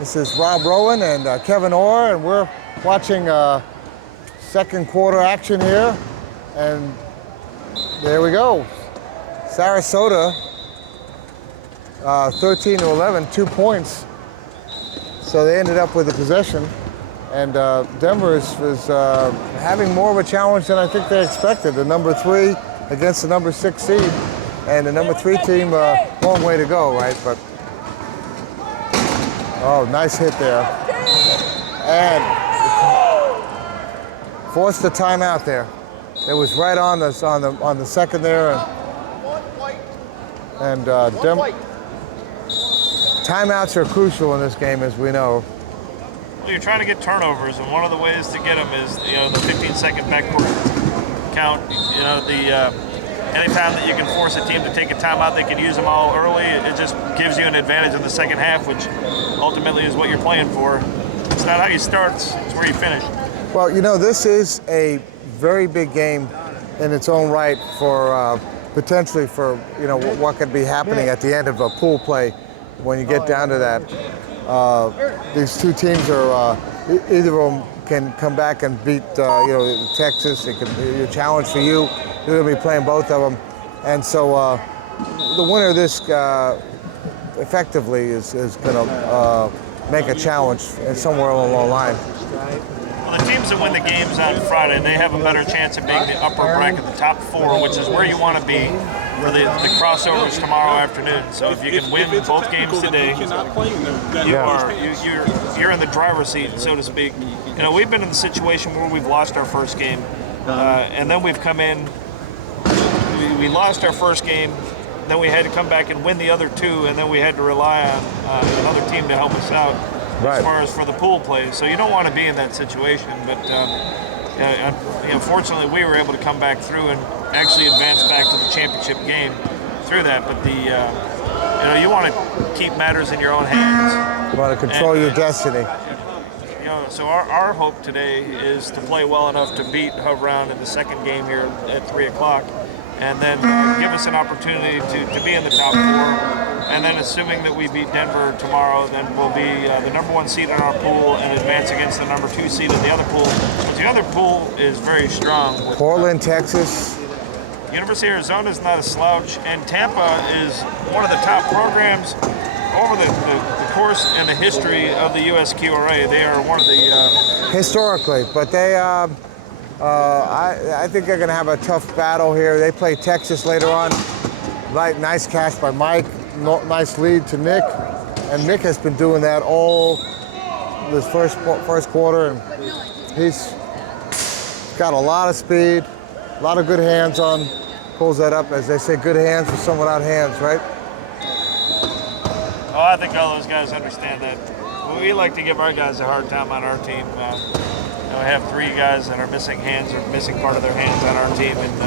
This is Rob Rowan and Kevin Orr, and we're watching second quarter action here. And there we go. Sarasota, 13-11, 2 points. So they ended up with the possession. And Denver was having more of a challenge than I think they expected. The number 3 against the number 6 seed. And the number 3 team, long way to go, right? But oh, nice hit there. And forced the timeout there. It was right on the second there. And Denver. Timeouts are crucial in this game, as we know. Well, you're trying to get turnovers, and one of the ways to get them is, the 15-second backcourt count. Anytime that you can force a team to take a timeout, they can use them all early. It just gives you an advantage in the second half, which ultimately is what you're playing for. It's not how you start; it's where you finish. Well, this is a very big game in its own right for potentially for what could be happening at the end of a pool play when you get down to that. These two teams are either of them can come back and beat Texas. It could be a challenge for you. You're going to be playing both of them, and so the winner of this effectively is going to make a challenge somewhere along the line. Well, the teams that win the games on Friday, they have a better chance of being the upper bracket, the top 4, which is where you want to be for the crossovers tomorrow afternoon. So if you can win both games today, you're in the driver's seat, so to speak. We've been in the situation where we've lost our first game, and then we've come in. We lost our first game, then we had to come back and win the other 2, and then we had to rely on another team to help us out. Right. As far as for the pool play. So you don't want to be in that situation, but fortunately we were able to come back through and actually advance back to the championship game through that. But you want to keep matters in your own hands. You want to control your destiny. So our hope today is to play well enough to beat Hovround in the second game here at 3 o'clock, and then give us an opportunity to be in the top 4. And then assuming that we beat Denver tomorrow, then we'll be the number 1 seed in our pool and advance against the number 2 seed in the other pool. But the other pool is very strong. Portland, Texas. University of Arizona is not a slouch, and Tampa is one of the top programs over the course and the history of the USQRA. They are one of the... Historically, but they... I think they're going to have a tough battle here. They play Texas later on. Nice catch by Mike. Nice lead to Nick. And Nick has been doing that all this first quarter. And he's got a lot of speed, a lot of good hands on. Pulls that up, as they say, good hands for someone without hands, right? Oh, I think all those guys understand that. We like to give our guys a hard time on our team. We have 3 guys that are missing hands or missing part of their hands on our team. And,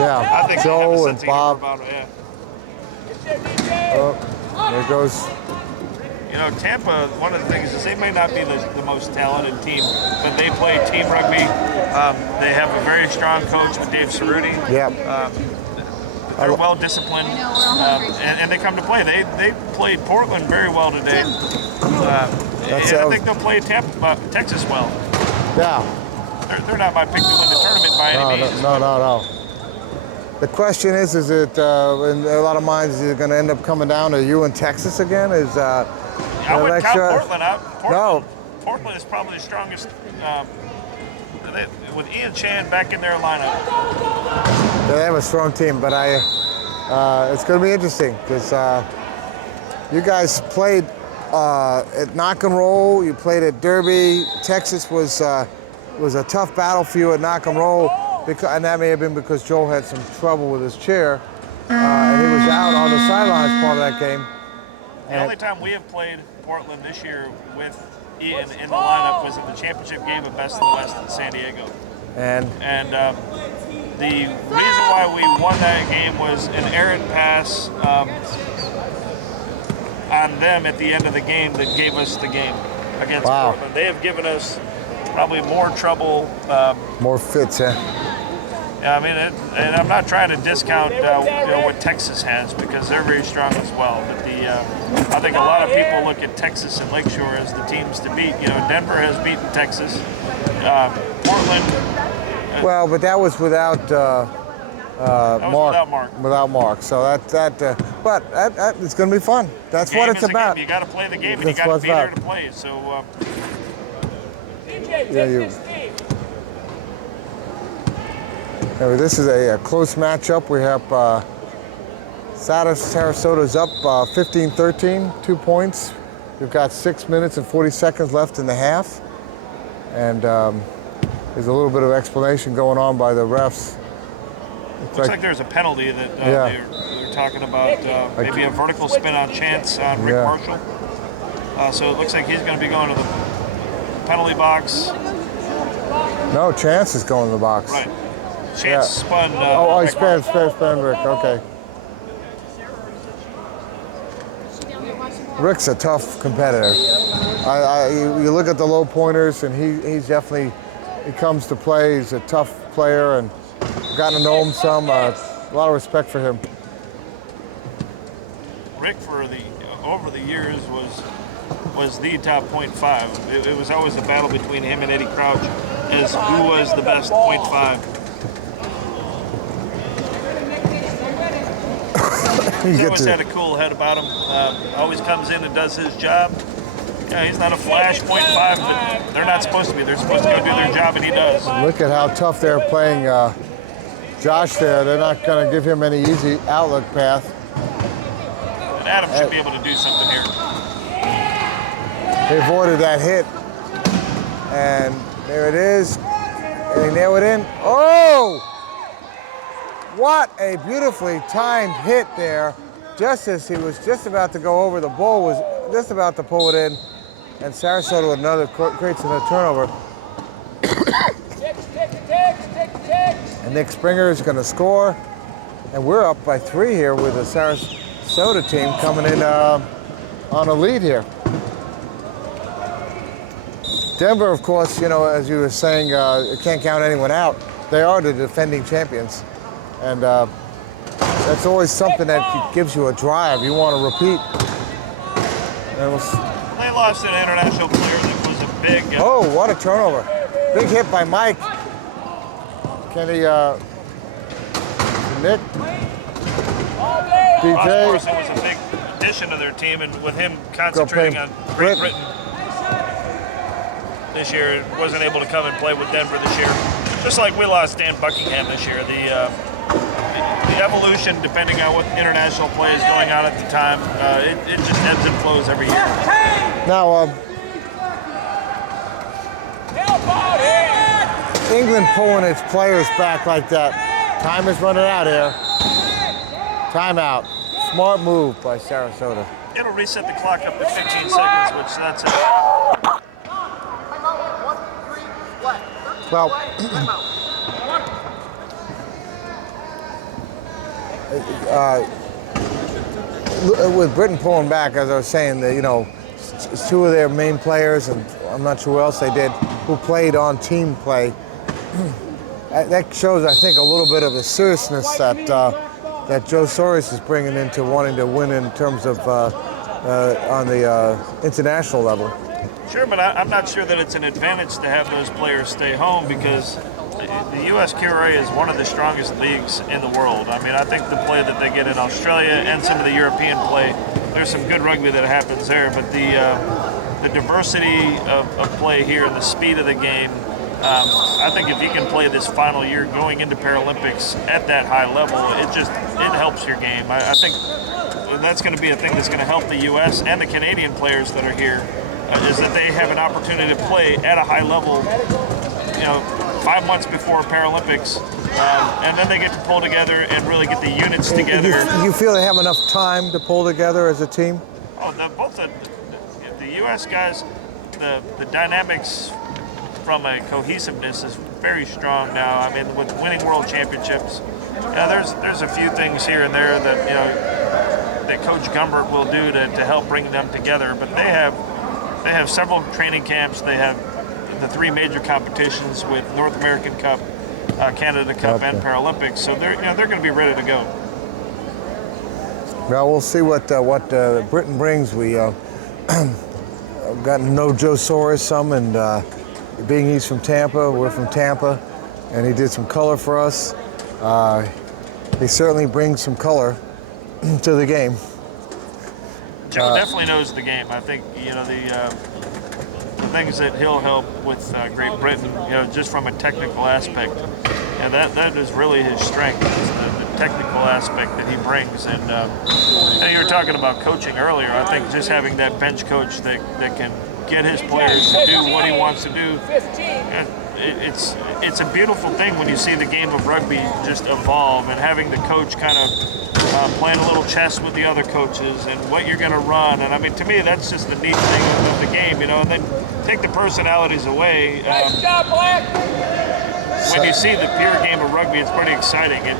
yeah, I think Joe and Bob. Oh, there goes. Tampa, one of the things is they may not be the most talented team, but they play team rugby. They have a very strong coach with Dave Cerruti. Yeah. They're well disciplined, and they come to play. They played Portland very well today. I think they'll play Texas well. Yeah. They're not my pick to win the tournament by any means. No. The question is it in a lot of minds, is it going to end up coming down to you and Texas again? I would count Portland out. Portland is probably the strongest with Ian Chan back in their lineup. Yeah, they have a strong team, but it's going to be interesting because you guys played at Knock and Roll. You played at Derby. Texas was a tough battle for you at Knock and Roll, and that may have been because Joel had some trouble with his chair, and he was out on the sidelines part of that game. The only time we have played Portland this year with Ian in the lineup was in the championship game of Best of the West in San Diego. And the reason why we won that game was an errant pass on them at the end of the game that gave us the game against Portland. They have given us probably more trouble. More fits, yeah. Yeah, I mean, and I'm not trying to discount what Texas has, because they're very strong as well. But I think a lot of people look at Texas and Lakeshore as the teams to beat. Denver has beaten Texas, Portland. Well, but that was without Mark. Without Mark. So but it's going to be fun. That's what it's about. You got to play the game, and you got to be there to play. So. This is a close matchup. We have Sarasota's up 15-13, 2 points. We've got 6 minutes and 40 seconds left in the half. And there's a little bit of explanation going on by the refs. Looks like there's a penalty that they're talking about, maybe a vertical spin on Chance on Rick Marshall. So it looks like he's going to be going to the penalty box. No, Chance is going to the box. Right. Chance spun. He spun Rick. Okay. Rick's a tough competitor. You look at the low pointers, and he's definitely, he comes to play. He's a tough player, and gotten to know him some. A lot of respect for him. Rick, over the years, was the top .5. It was always a battle between him and Eddie Crouch as who was the best .5. He's always had a cool head about him. Always comes in and does his job. He's not a flash .5, but they're not supposed to be. They're supposed to go do their job, and he does. Look at how tough they're playing Josh there. They're not going to give him any easy outlook path. And Adam should be able to do something here. They avoided that hit. And there it is. And he nailed it in. Oh! What a beautifully timed hit there. Just as he was just about to go over, the ball was just about to pull it in. And Sarasota with creates another turnover. And Nick Springer is going to score. And we're up by 3 here with the Sarasota team coming in on a lead here. Denver, of course, as you were saying, can't count anyone out. They are the defending champions. And that's always something that gives you a drive. You want to repeat. They lost an international player that was a big... Oh, what a turnover. Big hit by Mike. Nick? DJ? Of course, it was a big addition to their team, and with him concentrating on Great Britain this year, wasn't able to come and play with Denver this year. Just like we lost Dan Buckingham this year. The evolution, depending on what international play is going on at the time, it just ebbs and flows every year. Now, England pulling its players back like that. Time is running out here. Timeout. Smart move by Sarasota. It'll reset the clock up to 15 seconds, which that's it. Well, with Britain pulling back, as I was saying, that 2 of their main players, and I'm not sure who else they did, who played on team play. That shows, I think, a little bit of the seriousness that Joe Soros is bringing into wanting to win in terms of on the international level. Sure, but I'm not sure that it's an advantage to have those players stay home, because the U.S. QRA is one of the strongest leagues in the world. I mean, I think the play that they get in Australia and some of the European play, there's some good rugby that happens there, but the diversity of play here and the speed of the game, I think if you can play this final year going into Paralympics at that high level, it helps your game. I think that's going to be a thing that's going to help the U.S. and the Canadian players that are here, is that they have an opportunity to play at a high level, 5 months before Paralympics, and then they get to pull together and really get the units together. You feel they have enough time to pull together as a team? Oh, both the U.S. guys, the dynamics from a cohesiveness is very strong now. I mean, with winning world championships, there's a few things here and there that that Coach Gumbert will do to help bring them together. But they have several training camps. They have the 3 major competitions with North American Cup, Canada Cup Okay. and Paralympics. So they're going to be ready to go. Well, we'll see what Britain brings. We got to know Joe Soares some, and being he's from Tampa, we're from Tampa, and he did some color for us. He certainly brings some color to the game. Joe definitely knows the game. I think the things that he'll help with Great Britain, just from a technical aspect, and that is really his strength, is the technical aspect that he brings. And you were talking about coaching earlier. I think just having that bench coach that can get his players to do what he wants to do, it's a beautiful thing when you see the game of rugby just evolve, and having the coach kind of playing a little chess with the other coaches and what you're going to run. And I mean, to me, that's just the neat thing of the game, and then take the personalities away. Nice job, Black. When you see the pure game of rugby, it's pretty exciting. And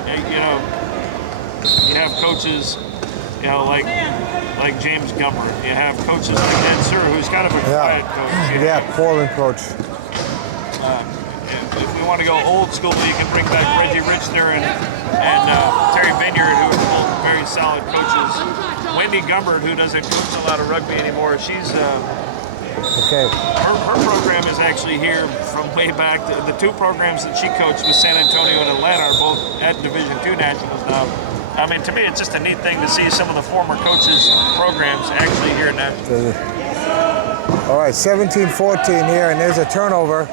you have coaches, like James Gummer. You have coaches like Ned Sir, who's kind of a quiet coach. Portland coach. If we want to go old school, you can bring back Reggie Richter and Terry Vineyard, who are both very solid coaches. Wendy Gumbert, who doesn't coach a lot of rugby anymore, she's her program is actually here from way back. The two programs that she coached with San Antonio and Atlanta are both at Division II Nationals now. I mean, to me, it's just a neat thing to see some of the former coaches' programs actually here at Nationals. All right, 17-14 here, and there's a turnover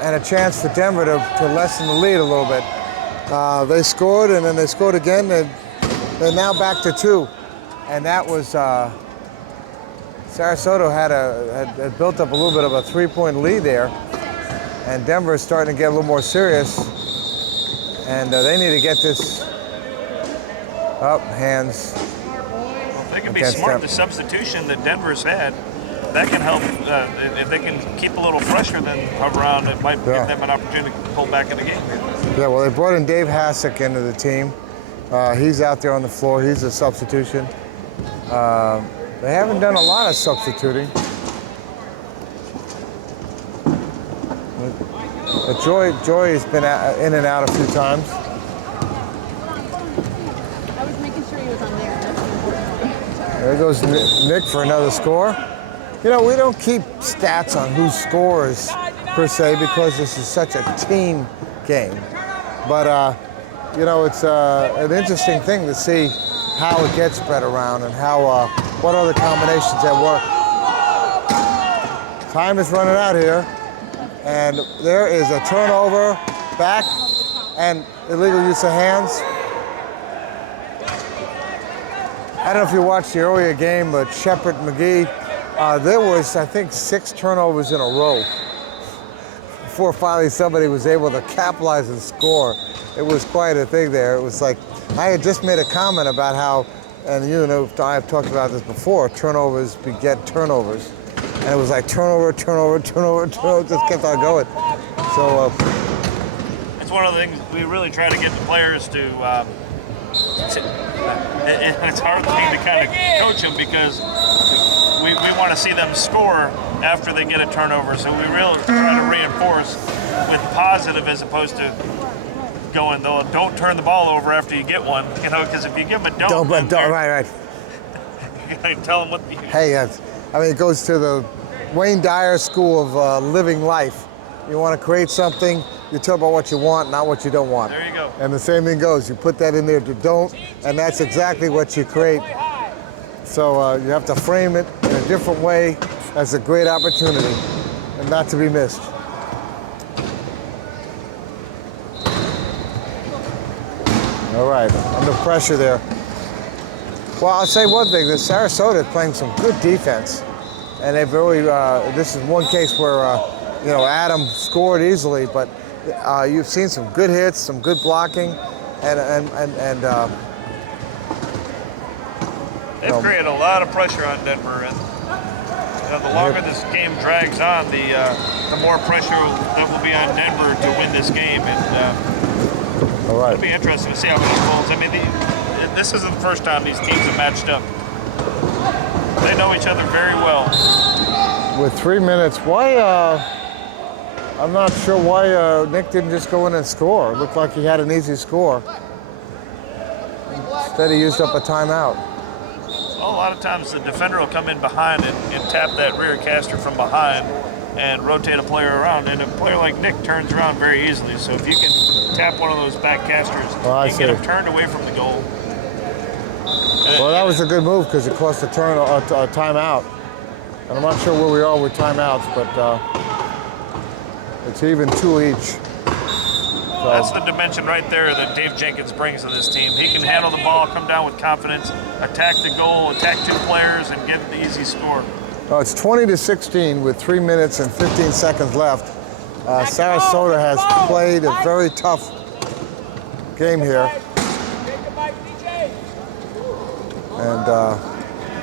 and a chance for Denver to lessen the lead a little bit. They scored, and then they scored again. They're now back to 2, and that was Sarasota had built up a little bit of a 3-point lead there, and Denver is starting to get a little more serious, and they need to get this up, hands. Well, if they can be smart, the substitution that Denver's had, that can help. If they can keep a little fresher than around, it might give them an opportunity to pull back in the game. Yeah, well, they brought in Dave Hassick into the team. He's out there on the floor. He's a substitution. They haven't done a lot of substituting. But Joy has been in and out a few times. I was making sure he was on there. That's the important part. There goes Nick for another score. We don't keep stats on who scores per se, because this is such a team game. But it's an interesting thing to see how it gets spread around and how what other combinations that work. Time is running out here, and there is a turnover back and illegal use of hands. I don't know if you watched the earlier game, but Shepard McGee, there was, I think, 6 turnovers in a row before finally somebody was able to capitalize and score. It was quite a thing there. It was like, I had just made a comment about how, and I've talked about this before, turnovers beget turnovers. And it was like turnover, just kept on going. So it's one of the things we really try to get the players to. It's hard thing to kind of coach them, because we want to see them score after they get a turnover. So we really try to reinforce with positive as opposed to going, don't turn the ball over after you get one. Because if you give them a don't right. You gotta tell them what. Hey, it goes to the Wayne Dyer school of living life. You want to create something, you tell about what you want, not what you don't want. There you go. And the same thing goes. You put that in there to don't, and that's exactly what you create. So you have to frame it in a different way as a great opportunity and not to be missed. All right, under pressure there. Well, I'll say one thing, that Sarasota is playing some good defense. And they've really, this is one case where, Adam scored easily, but you've seen some good hits, some good blocking, and they've created a lot of pressure on Denver, and the longer this game drags on, the more pressure that will be on Denver to win this game. And all right. It'll be interesting to see how it unfolds. I mean, this isn't the first time these teams have matched up. They know each other very well. With 3 minutes, why? I'm not sure why Nick didn't just go in and score. It looked like he had an easy score. Instead, he used up a timeout. Well, a lot of times the defender will come in behind and tap that rear caster from behind and rotate a player around. And a player like Nick turns around very easily. So if you can tap one of those back casters, you can get him turned away from the goal. Well, that was a good move because it cost a timeout. And I'm not sure where we are with timeouts, but it's even 2 each. So. That's the dimension right there that Dave Jenkins brings to this team. He can handle the ball, come down with confidence, attack the goal, attack 2 players, and get the easy score. It's 20-16 with 3 minutes and 15 seconds left. Sarasota has played a very tough game here. And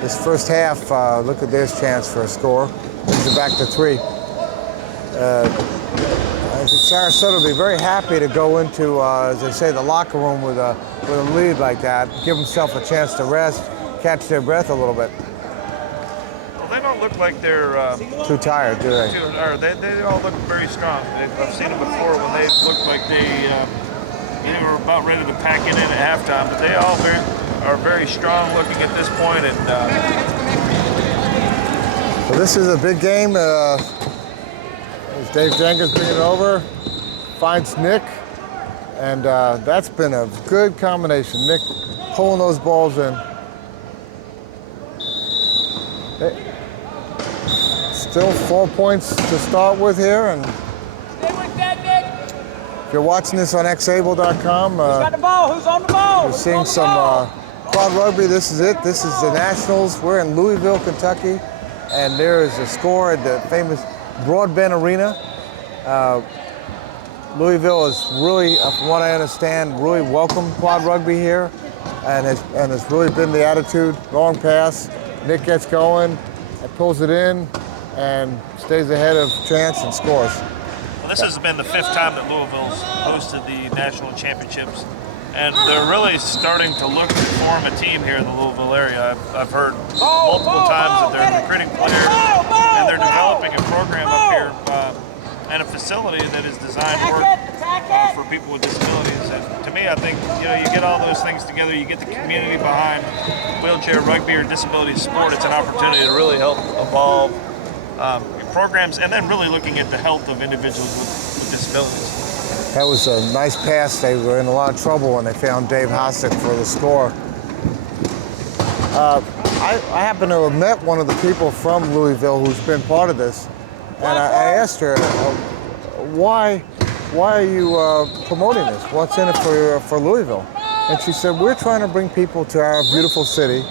this first half, look at this chance for a score. Brings it back to 3. I think Sarasota will be very happy to go into, as they say, the locker room with a lead like that, give himself a chance to rest, catch their breath a little bit. Well, they don't look like they're too tired, do they? They all look very strong. I've seen them before when they looked like they were about ready to pack it in at halftime, but they all are very strong looking at this point. And so this is a big game. As Dave Jenkins bringing it over, finds Nick, and that's been a good combination. Nick pulling those balls in. Still 4 points to start with here, and if you're watching this on xable.com, Who's got the ball? Who's on the ball? you're seeing some quad rugby. This is it. This is the Nationals. We're in Louisville, Kentucky, and there is a score at the famous Broadbent Arena. Louisville is really, from what I understand, really welcomed quad rugby here, and has really been the attitude. Long pass, Nick gets going, and pulls it in, and stays ahead of chance and scores. Well, this has been the 5th time that Louisville's hosted the national championships, and they're really starting to look to form a team here in the Louisville area. I've heard multiple times that they're recruiting players, and they're developing a program up here and a facility that is designed to work for people with disabilities. And to me, I think you get all those things together. You get the community behind wheelchair rugby or disability sport. It's an opportunity to really help evolve programs, and then really looking at the health of individuals with disabilities. That was a nice pass. They were in a lot of trouble when they found Dave Hossack for the score. I happen to have met one of the people from Louisville who's been part of this, and I asked her, why are you promoting this? What's in it for Louisville? And she said, we're trying to bring people to our beautiful city,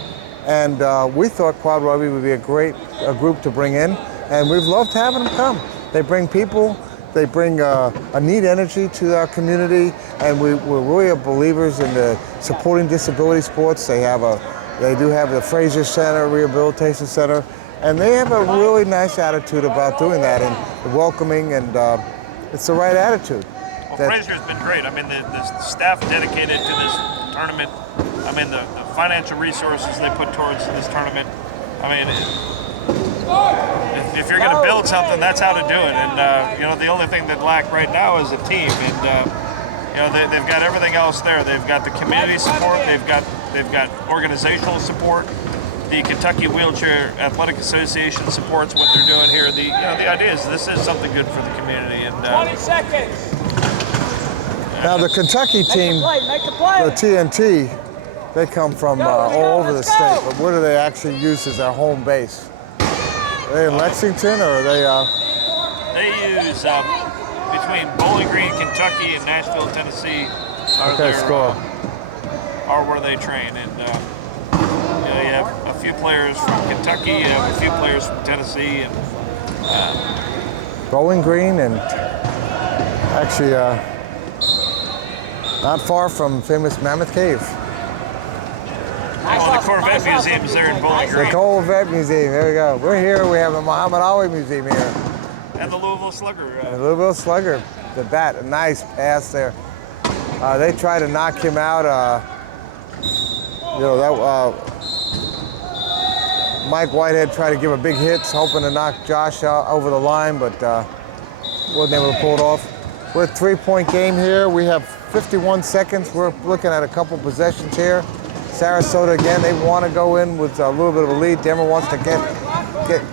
and we thought quad rugby would be a great group to bring in, and we've loved having them come. They bring people. They bring a neat energy to our community, and we're really believers in the supporting disability sports. They do have the Fraser Center, Rehabilitation Center, and they have a really nice attitude about doing that and welcoming, and it's the right attitude. Well, Fraser's been great. I mean, the staff dedicated to this tournament. I mean, the financial resources they put towards this tournament. I mean, if you're going to build something, that's how to do it. And the only thing that lack right now is a team. And they've got everything else there. They've got the community support. They've got organizational support. The Kentucky Wheelchair Athletic Association supports what they're doing here. The idea is this is something good for the community. And 20 seconds. Now the Kentucky team, the TNT, they come from all over the state. But where do they actually use as their home base? Are they in Lexington, or are they? They use between Bowling Green, Kentucky, and Nashville, Tennessee. Are where they train, and you have a few players from Kentucky, you have a few players from Tennessee, and Bowling Green, and actually not far from famous Mammoth Cave. the Corvette Museum's there in Bowling Green. The Corvette Museum, there we go. We're here, we have the Muhammad Ali Museum here. And the Louisville Slugger. The Louisville Slugger, the bat, a nice pass there. They try to knock him out. Mike Whitehead tried to give a big hit, hoping to knock Josh over the line, but wasn't able to pull it off. We're a 3-point game here. We have 51 seconds. We're looking at a couple possessions here. Sarasota again, they want to go in with a little bit of a lead. Denver wants to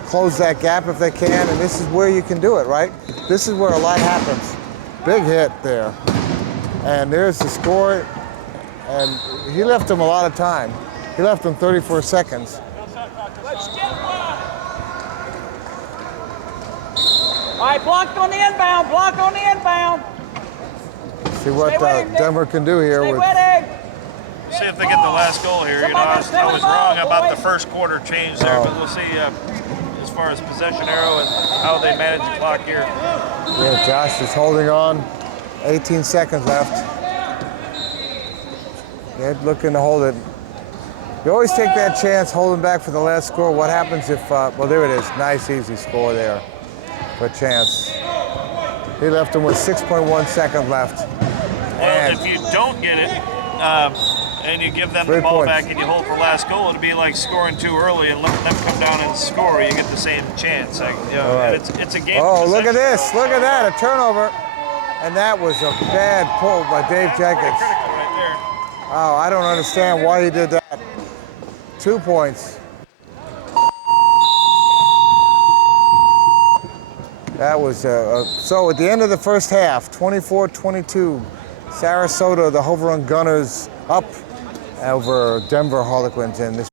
close that gap if they can, and this is where you can do it, right? This is where a lot happens. Big hit there. And there's the score, and he left them a lot of time. He left them 34 seconds. Let's get one. All right, blocked on the inbound. Block on the inbound. See what Stay with him, Nick. Denver can do here Stay with. with him. See if they get the last goal here. You know, I was wrong about the first quarter change there, but we'll see as far as possession arrow and how they manage the clock here. Yeah, Josh is holding on. 18 seconds left. They're looking to hold it. You always take that chance holding back for the last score. What happens if, well, there it is. Nice, easy score there for Chance. He left them with 6.1 seconds left. Well, if you don't get it, and you give them the 3 ball points. back and you hold for last goal, it'd be like scoring too early and letting them come down and score. You get the same chance. Like, you know, All right. it's a game. Oh, of look at possession. this. Look at that. A turnover. And that was a bad pull by Dave That's Jenkins. critical right there. Oh, I don't understand why he did that. 2 points. That was, so at the end of the first half, 24-22, Sarasota, the Home Run Gunners up over Denver Harlequins in this